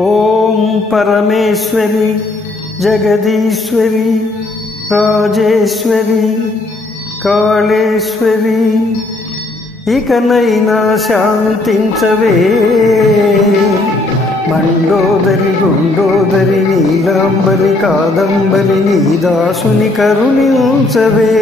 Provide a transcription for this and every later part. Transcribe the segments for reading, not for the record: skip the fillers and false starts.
ఓం పరమేశ్వరి జగదీశ్వరి రాజేశ్వరి కాళేశ్వరి ఇకనైనా శాంతించవే. మండోదరి గుండోదరి నీలాంబరి కాదంబరి నీ దాసుని కరుణించవే.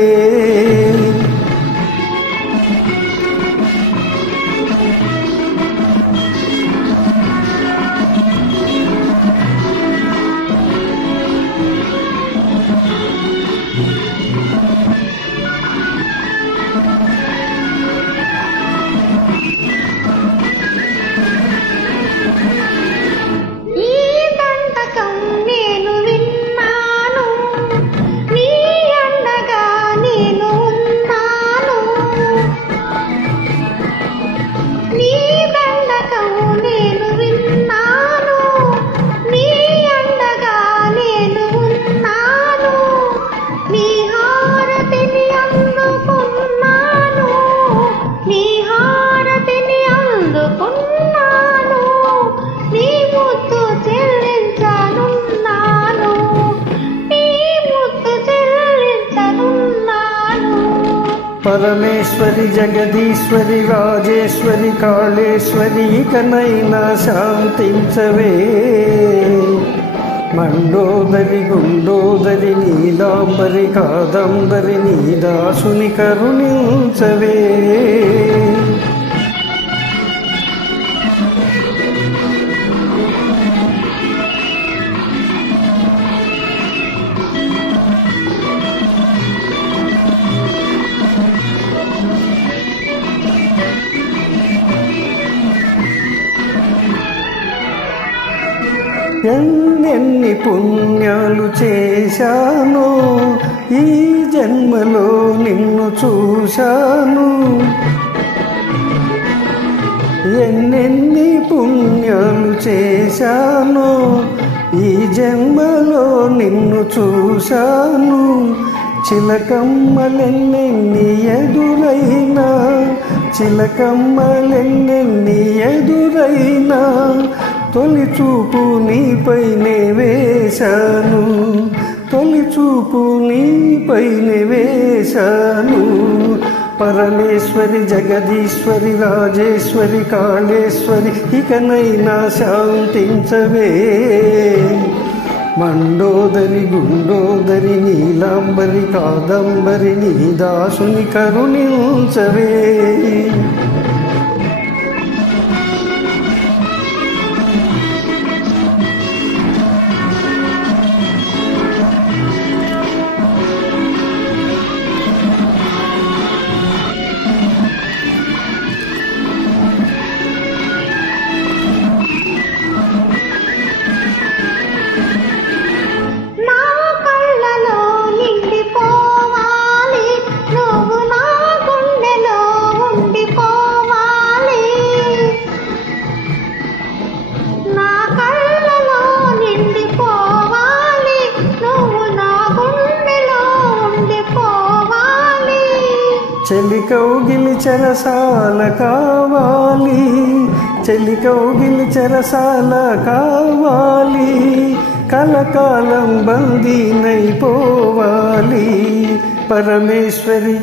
పరమేశ్వరి జగదీశ్వరి రాజేశ్వరి కాళేశ్వరి ఇకనైనా శాంతించవే. మండోదరి గుండోదరి నీలాంబరి కాదంబరి నీ దాసుని కరుణించవే. ఎన్నెన్ని పుణ్యాలు చేశాను, ఈ జన్మలో నిన్ను చూశాను. ఎన్నెన్ని పుణ్యాలు చేశాను, ఈ జన్మలో నిన్ను చూశాను. చిలకమ్మలెన్నెన్ని ఎదురైనా, చిలకమ్మలెన్నెన్ని ఎదురైనా తొలి చూపు నీపైనే వేశాను, తొలి చూపు నీపైనే వేశాను. పరమేశ్వరి జగదీశ్వరి రాజేశ్వరి కాళేశ్వరి ఇకనైనా శాంతించవే. మండోదరి గుండోదరి నీలాంబరి కాదంబరి నీ దాసుని కరుణించవే. చెలి కౌగిలి చెరసాల కావాలి, చెలి కౌగిలి చెరసాల కావాలి. కలకాలం బందీనైపోవాలి. పరమేశ్వరి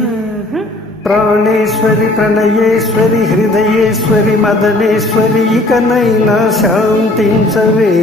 ప్రాణేశ్వరి ప్రణయేశ్వరి హృదయేశ్వరి మదనేశ్వరి ఇకనైనా శాంతించవే.